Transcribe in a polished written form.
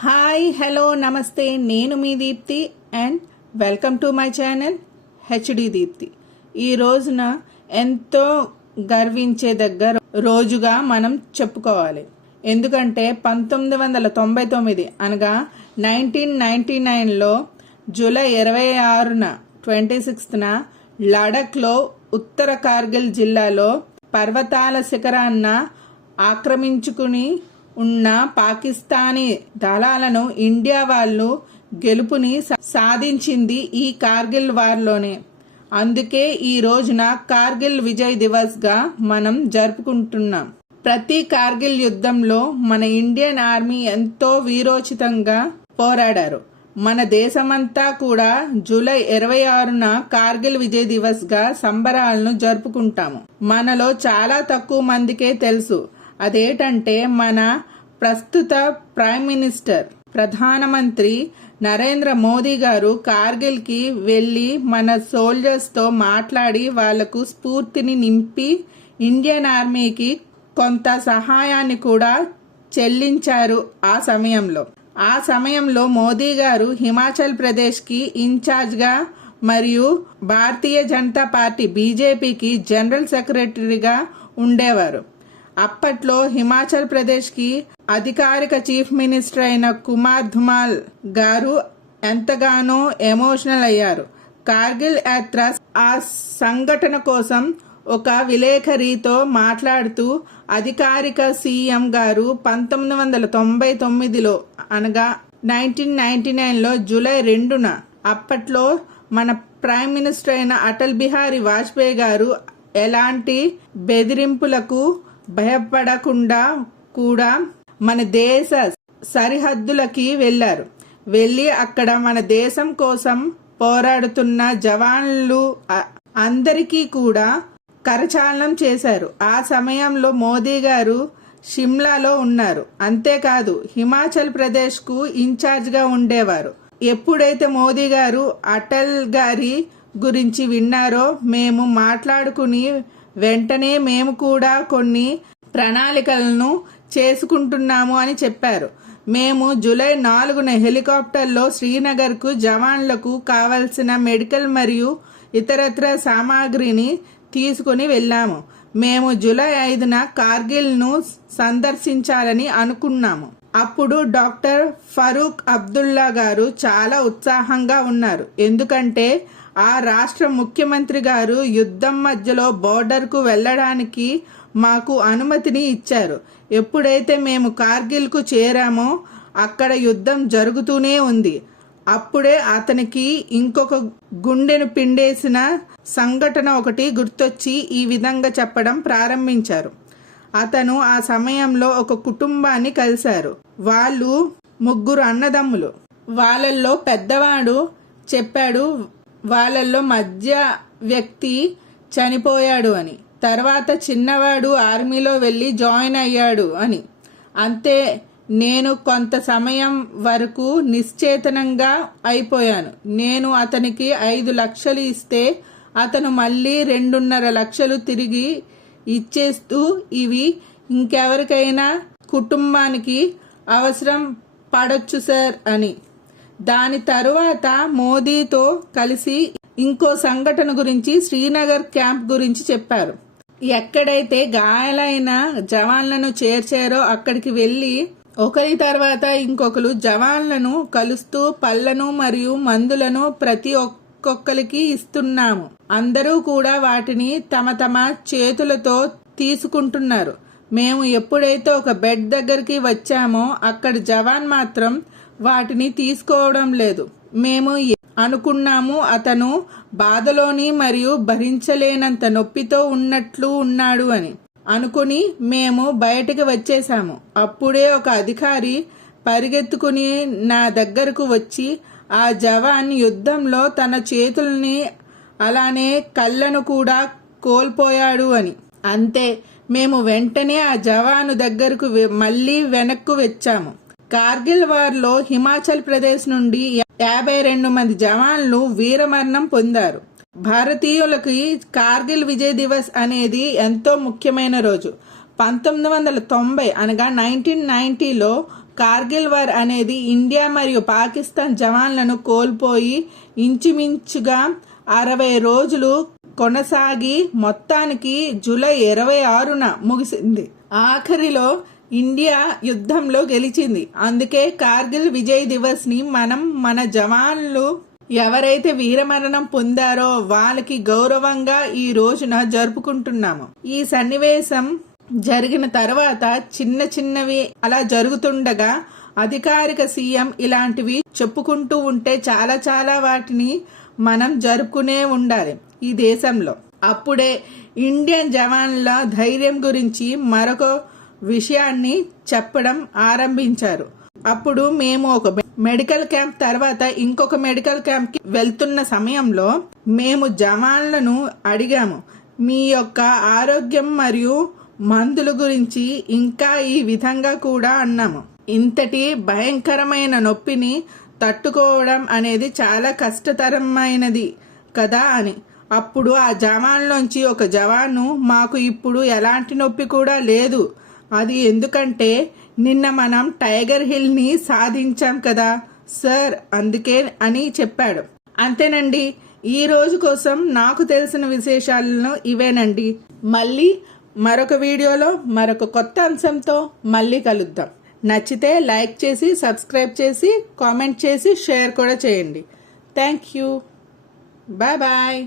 Hi hello నమస్తే, నేను మీ Deepti and welcome to my channel HD Deepti. ఈ రోజున ఎంతో గర్వించేదగ్గ రోజుగా మనం చెప్పుకోవాలి. ఎందుకంటే 1999 అనగా 1999లో జూలై 26న 26న లడఖ్లో ఉత్తర కార్గిల్ జిల్లాలో పర్వతాల శిఖరాన్న ఆక్రమించుకుని ఉన్న పాకిస్తానీ దళాలను ఇండియా వాళ్ళు గెలుపుని సాధించింది ఈ కార్గిల్ వార్లోనే. అందుకే ఈ రోజున కార్గిల్ విజయ్ దివస్ గా మనం జరుపుకుంటున్నాం. ప్రతి కార్గిల్ యుద్ధంలో మన ఇండియన్ ఆర్మీ ఎంతో వీరోచితంగా పోరాడారు. మన దేశమంతా కూడా జూలై 26న కార్గిల్ విజయ్ దివస్ గా సంబరాలను జరుపుకుంటాము. మనలో చాలా తక్కువ మందికే తెలుసు. అదేంటంటే మన ప్రస్తుత ప్రైమ్ మినిస్టర్ ప్రధానమంత్రి నరేంద్ర మోదీ గారు కార్గిల్కి వెళ్ళి మన సోల్జర్స్తో మాట్లాడి వాళ్లకు స్ఫూర్తిని నింపి ఇండియన్ ఆర్మీకి కొంత సహాయాన్ని కూడా చెల్లించారు. ఆ సమయంలో మోదీ గారు హిమాచల్ ప్రదేశ్కి ఇన్ఛార్జ్గా మరియు భారతీయ జనతా పార్టీ బీజేపీకి జనరల్ సెక్రటరీగా ఉండేవారు. అప్పట్లో హిమాచల్ ప్రదేశ్కి అధికారిక చీఫ్ మినిస్టర్ అయిన కుమార్ ధుమాల్ గారు ఎంతగానో ఎమోషనల్ అయ్యారు. కార్గిల్ యాత్ర ఆ సంఘటన కోసం ఒక విలేకరితో మాట్లాడుతూ అధికారిక సీఎం గారు 1999లో అనగా 1999లో జూలై 2న అప్పట్లో మన ప్రైమ్ మినిస్టర్ అయిన అటల్ బిహారీ వాజ్పేయి గారు ఎలాంటి బెదిరింపులకు భయపడకుండా కూడా మన దేశ సరిహద్దులకి వెళ్ళి అక్కడ మన దేశం కోసం పోరాడుతున్న జవాన్లు అందరికీ కూడా కరచాలనం చేశారు. ఆ సమయంలో మోదీ గారు షిమ్లాలో ఉన్నారు. అంతేకాదు హిమాచల్ ప్రదేశ్కు ఇన్ఛార్జ్గా ఉండేవారు. ఎప్పుడైతే మోదీ గారు అటల్ గారి గురించి విన్నారో మేము మాట్లాడుకుని వెంటనే మేము కూడా కొన్ని ప్రణాళికలను చేసుకుంటున్నాము అని చెప్పారు. మేము జూలై 4న హెలికాప్టర్లో శ్రీనగర్కు జవాన్లకు కావలసిన మెడికల్ మరియు ఇతరత్ర సామాగ్రిని తీసుకుని వెళ్ళాము. మేము జూలై 5న కార్గిల్ను సందర్శించాలని అనుకున్నాము. అప్పుడు డాక్టర్ ఫరూక్ అబ్దుల్లా గారు చాలా ఉత్సాహంగా ఉన్నారు. ఎందుకంటే ఆ రాష్ట్ర ముఖ్యమంత్రి గారు యుద్ధం మధ్యలో బోర్డర్కు వెళ్ళడానికి మాకు అనుమతిని ఇచ్చారు. ఎప్పుడైతే మేము కార్గిల్కు చేరామో అక్కడ యుద్ధం జరుగుతూనే ఉంది. అప్పుడే అతనికి ఇంకొక గుండెను పిండేసిన సంఘటన ఒకటి గుర్తొచ్చి ఈ విధంగా చెప్పడం ప్రారంభించారు. అతను ఆ సమయంలో ఒక కుటుంబాన్ని కలిశారు. వాళ్ళు 3 అన్నదమ్ములు. వాళ్ళల్లో పెద్దవాడు చెప్పాడు వాళ్ళల్లో మధ్య వ్యక్తి చనిపోయాడు అని. తర్వాత చిన్నవాడు ఆర్మీలో వెళ్ళి జాయిన్ అయ్యాడు అని. అంతే, నేను కొంత సమయం వరకు నిశ్చేతనంగా అయిపోయాను. నేను అతనికి 5 లక్షలు ఇస్తే అతను మళ్ళీ 2.5 లక్షలు తిరిగి ఇచ్చేస్తూ ఇవి ఇంకెవరికైనా కుటుంబానికి అవసరం పడొచ్చు సార్ అని. దాని తరువాత మోదీతో కలిసి ఇంకో సంఘటన గురించి శ్రీనగర్ క్యాంప్ గురించి చెప్పారు. ఎక్కడైతే గాయాలైన జవాన్లను చేర్చారో అక్కడికి వెళ్ళి ఒకరి తర్వాత ఇంకొకరు జవాన్లను కలుస్తూ పళ్లను మరియు మందులను ప్రతి ఒక్కొక్కరికి ఇస్తున్నాము. అందరూ కూడా వాటిని తమ తమ చేతులతో తీసుకుంటున్నారు. మేము ఎప్పుడైతే ఒక బెడ్ దగ్గరికి వచ్చామో అక్కడ జవాన్ మాత్రం వాటిని తీసుకోవడం లేదు. మేము అనుకున్నాము అతను బాధలోని మరియు భరించలేనంత నొప్పితో ఉన్నట్లు ఉన్నాడు అని అనుకుని మేము బయటకు వచ్చేసాము. అప్పుడే ఒక అధికారి పరిగెత్తుకుని నా దగ్గరకు వచ్చి ఆ జవాన్ యుద్ధంలో తన చేతుల్ని అలానే కళ్ళను కూడా కోల్పోయాడు అని. అంతే, మేము వెంటనే ఆ జవాను దగ్గరకు మళ్ళీ వెనక్కు వచ్చాము. కార్గిల్ వార్లో హిమాచల్ ప్రదేశ్ నుండి 52 మంది జవాన్లు వీరమరణం పొందారు. భారతీయులకి కార్గిల్ విజయ్ దివస్ అనేది ఎంతో ముఖ్యమైన రోజు. 1990 అనగా 1990లో కార్గిల్ వార్ అనేది ఇండియా మరియు పాకిస్తాన్ జవాన్లను కోల్పోయి ఇంచుమించుగా 60 రోజులు కొనసాగి మొత్తానికి జూలై 26న ముగిసింది. ఆఖరిలో ఇండియా యుద్ధంలో గెలిచింది. అందుకే కార్గిల్ విజయ్ దివస్ ని మనం మన జవాన్లు ఎవరైతే వీరమరణం పొందారో వాళ్ళకి గౌరవంగా ఈ రోజున జరుపుకుంటున్నాము. ఈ సన్నివేశం జరిగిన తర్వాత చిన్నవి అలా జరుగుతుండగా అధికారిక సీఎం ఇలాంటివి చెప్పుకుంటూ ఉంటే చాలా వాటిని మనం జరుపుకునే ఉండాలి ఈ దేశంలో. అప్పుడే ఇండియన్ జవాన్ల ధైర్యం గురించి మరొక విషయాన్ని చెప్పడం ఆరంభించారు. అప్పుడు మేము ఒక మెడికల్ క్యాంప్ తర్వాత ఇంకొక మెడికల్ క్యాంప్ కి వెళ్తున్న సమయంలో మేము జవాన్లను అడిగాము, మీ యొక్క ఆరోగ్యం మరియు మందుల గురించి ఇంకా ఈ విధంగా కూడా అన్నాము. ఇంతటి భయంకరమైన నొప్పిని తట్టుకోవడం అనేది చాలా కష్టతరమైనది కదా అని. అప్పుడు ఆ జవాన్లోంచి ఒక జవాను, మాకు ఇప్పుడు ఎలాంటి నొప్పి కూడా లేదు, అది ఎందుకంటే నిన్న మనం టైగర్ హిల్ ని సాధించాం కదా సార్, అందుకే అని చెప్పాడు. అంతేనండి, ఈ రోజు కోసం నాకు తెలిసిన విశేషాలను ఇవేనండి. మళ్ళీ మరొక వీడియోలో మరొక కొత్త అంశంతో మళ్ళీ కలుద్దాం. నచ్చితే లైక్ చేసి సబ్స్క్రైబ్ చేసి కామెంట్ చేసి షేర్ కూడా చేయండి. Thank you. Bye bye.